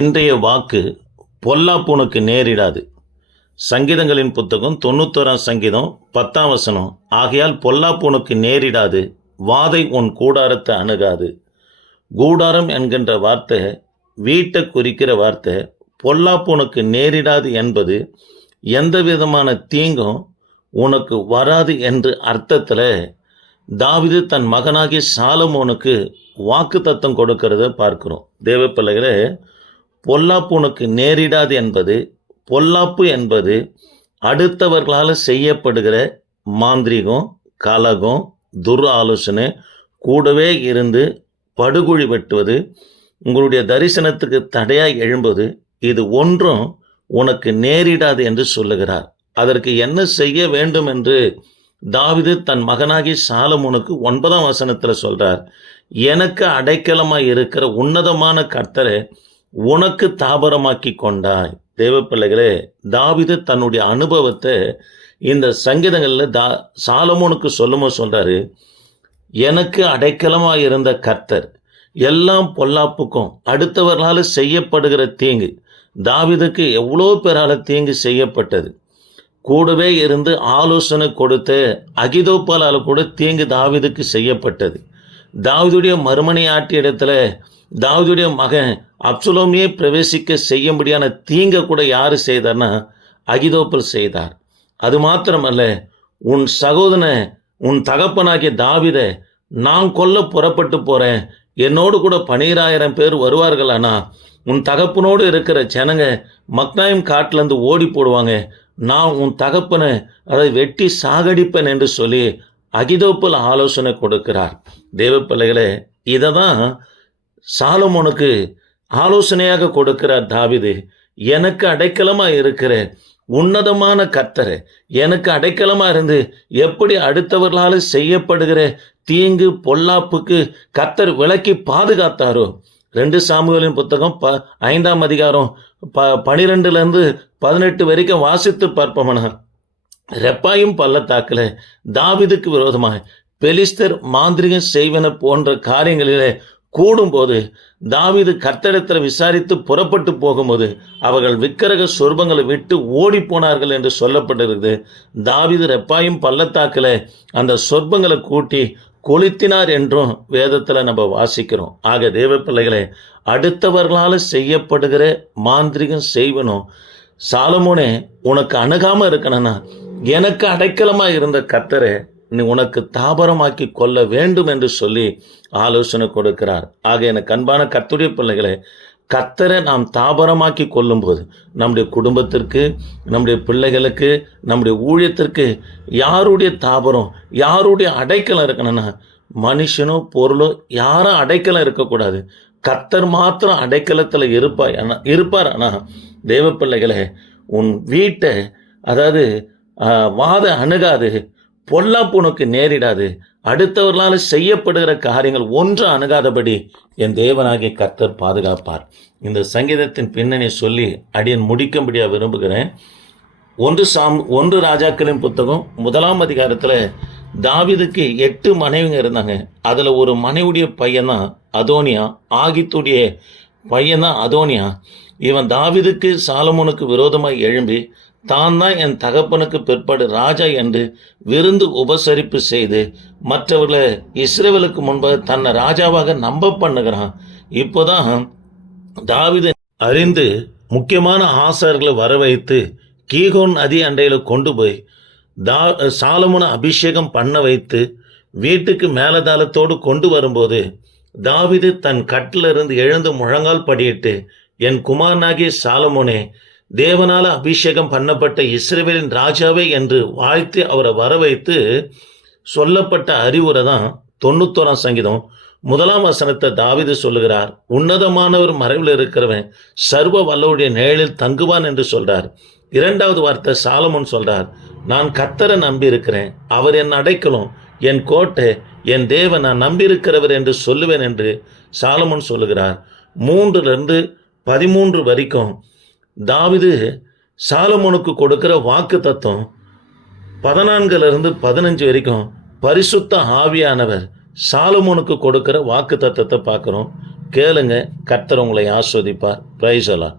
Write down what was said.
இன்றைய வாக்கு பொல்லாப்புனுக்கு நேரிடாது. சங்கீதங்களின் புத்தகம் 91 சங்கீதம் 10 ஆகையால் பொல்லாப்புனுக்கு நேரிடாது, வாதை உன் கூடாரத்தை அணுகாது. கூடாரம் என்கின்ற வார்த்தை வீட்டை குறிக்கிற வார்த்தை. பொல்லாப்புனுக்கு நேரிடாது என்பது எந்த விதமான தீங்கும் உனக்கு வராது என்று அர்த்தத்தில் தாவீது தன் மகனாகிய சாலமோனுக்கு வாக்கு தத்தம் கொடுக்கிறத பார்க்கிறோம். தேவ பிள்ளைகளே, பொல்லாப்புனுக்கு நேரிடாது என்பது, பொல்லாப்பு என்பது அடுத்தவர்களால் செய்யப்படுகிற மாந்திரீகம், கலகம், துர் ஆலோசனை, கூடவே இருந்து படுகுழி வெட்டுவது, உங்களுடைய தரிசனத்துக்கு தடையாய் எழும்புவது, இது ஒன்றும் உனக்கு நேரிடாது என்று சொல்லுகிறார். அதற்கு என்ன செய்ய வேண்டும் என்று தாவீது தன் மகனாகி சாலமோனுக்கு 9 சொல்றார். எனக்கு அடைக்கலமாய் இருக்கிற உன்னதமான கர்த்தரை உனக்கு தாபரமாக்கி கொண்டாய். தேவ பிள்ளைகளே, தாவீது தன்னுடைய அனுபவத்தை இந்த சங்கீதங்களில் சாலமோனுக்கு சொல்லும்போது சொல்றாரு, எனக்கு அடைக்கலமாக இருந்த கர்த்தர். எல்லாம் பொல்லாப்புக்கும் அடுத்தவர்களால் செய்யப்படுகிற தீங்கு, தாவீதுக்கு எவ்வளோ பேரால் தீங்கு செய்யப்பட்டது. கூடவே இருந்து ஆலோசனை கொடுத்த அகிதோப்பாலால் கூட தீங்கு தாவீதுக்கு செய்யப்பட்டது. தாவீதுடைய மறுமனையாட்டிய இடத்துல தாவீதுடைய மகன் அப்சலோமையே பிரவேசிக்க செய்யும்படியான தீங்கை கூட யார் செய்தார்னா அகிதோப்பல் செய்தார். அது மாத்திரமல்ல, உன் சகோதரனை, உன் தகப்பனாகிய தாவீதை நான் கொல்ல புறப்பட்டு போகிறேன், என்னோடு கூட 12,000 பேர் வருவார்களானா உன் தகப்பனோடு இருக்கிற ஜனங்க மக்னாயும் காட்டிலேருந்து ஓடி போடுவாங்க, நான் உன் தகப்பனை அதை வெட்டி சாகடிப்பேன் என்று சொல்லி அகிதோப்பல் ஆலோசனை கொடுக்கிறார். தேவ பிள்ளைகளே, இதை தான் சாலமோனுக்கு ஆலோசனையாக கொடுக்கிறார் தாவீது. எனக்கு அடைக்கலமாக இருக்கிற உன்னதமான கர்த்தரை, எனக்கு அடைக்கலமாக இருந்து எப்படி அடுத்தவர்களால் செய்யப்படுகிற தீங்கு பொல்லாப்புக்கு கர்த்தர் விலக்கி பாதுகாத்தாரோ. 2 சாமுவேலின் புத்தகம் 5 அதிகாரம் 12-18 வரைக்கும் வாசித்து பார்ப்போம்னா, ரெப்பாயும் பள்ளத்தாக்கில் தாவீதுக்கு விரோதமாக பெலிஸ்தர் மாந்திரிகம் செய்வன போன்ற காரியங்களிலே கூடும்போது தாவீது கர்த்தரிடத்தில் விசாரித்து புறப்பட்டு போகும்போது அவர்கள் விக்கிரக சொர்பங்களை விட்டு ஓடி போனார்கள் என்று சொல்லப்பட்டிருக்குது. தாவீது ரெப்பாயும் பள்ளத்தாக்கில் அந்த சொர்பங்களை கூட்டி கொளுத்தினார் என்றும் வேதத்தில் நம்ம வாசிக்கிறோம். ஆக தேவ பிள்ளைகளே, அடுத்தவர்களால் செய்யப்படுகிற மாந்திரிகம் செய்வனும் சாலமோனே உனக்கு அணுகாமல் இருக்கணும்னா எனக்கு அடைக்கலமாக இருந்த கர்த்தரை நீ உனக்கு தாபரமாக்கி கொள்ள வேண்டும் என்று சொல்லி ஆலோசனை கொடுக்கிறார். ஆக எனக்கு அன்பான கர்த்தருடைய பிள்ளைகளே, கர்த்தரை நாம் தாபரமாக்கி கொள்ளும்போது நம்முடைய குடும்பத்திற்கு, நம்முடைய பிள்ளைகளுக்கு, நம்முடைய ஊழியத்திற்கு யாருடைய தாபரம், யாருடைய அடைக்கலம் இருக்கணும்னா மனுஷனோ பொருளோ யாரும் அடைக்கலம் இருக்கக்கூடாது. கர்த்தர் மாத்திரம் அடைக்கலத்தில் இருப்பார். ஆனால் தேவ பிள்ளைகளே, உன் வீட்டை அதாவது வாத அணுகாது, பொல்லாப்பு உனக்கு நேரிடாது, அடுத்தவர்களால் செய்யப்படுகிற காரியங்கள் ஒன்று அணுகாதபடி என் தேவனாகிய கர்த்தர் பாதுகாப்பார். இந்த சங்கீதத்தின் பின்னணி சொல்லி அடியன் முடிக்கும்படியாக விரும்புகிறேன். 1 ராஜாக்களின் புத்தகம் 1 அதிகாரத்தில் தாவீதுக்கு 8 மனைவிங்க இருந்தாங்க. அதில் ஒரு மனைவியுடைய பையன்தான் அதோனியா, ஆகித்துடைய பையன்தான் அதோனியா. இவன் தாவீதுக்கு சாலமோனுக்கு விரோதமாக எழும்பி தான் என் தகப்பனுக்கு பிற்பாடு ராஜா என்று விருந்து உபசரிப்பு செய்து மற்றவர்களை இஸ்ரவேலுக்கு முன்பாக தன்னை ராஜாவாக நம்ப பண்ணுகிறான். இப்போதான் தாவீது அறிந்து முக்கியமான ஆசார்களை வர வைத்து கீகோன் நதி அண்டையில் கொண்டு போய் சாலமோனை அபிஷேகம் பண்ண வைத்து வீட்டுக்கு மேலதாளத்தோடு கொண்டு வரும்போது தாவீது தன் கட்டிலிருந்து எழுந்து முழங்கால் படியிட்டு, என் குமாரனாகிய சாலமோனே, தேவனால அபிஷேகம் பண்ணப்பட்ட இஸ்ரவேலின் ராஜாவே என்று வாழ்த்தி அவரை வர வைத்து சொல்லப்பட்ட அறிவுரை தான் 91 சங்கீதம் 1 தாவீது சொல்லுகிறார். உன்னதமானவர் மறைவில் இருக்கிறவன் சர்வ வல்லவருடைய நிழலில் தங்குவான் என்று சொல்றார். 2வது வார்த்தை சாலமோன் சொல்றார், நான் கர்த்தரை நம்பி இருக்கிறேன், அவர் என் அடைக்கலம், என் கோட்டை, என் தேவன், நான் நம்பியிருக்கிறவர் என்று சொல்லுவேன் என்று சாலமோன் சொல்லுகிறார். 3-13 வரைக்கும் தாவீது சாலமோனுக்கு கொடுக்கிற வாக்கு தத்துவம் 14-15 வரைக்கும் பரிசுத்த ஆவியானவர் சாலமோனுக்கு கொடுக்கிற வாக்கு தத்தத்தை பார்க்குறோம். கேளுங்க. கர்த்தர் உங்களை ஆஸ்வதிப்பார். பிரைஸ் எல்லாம்.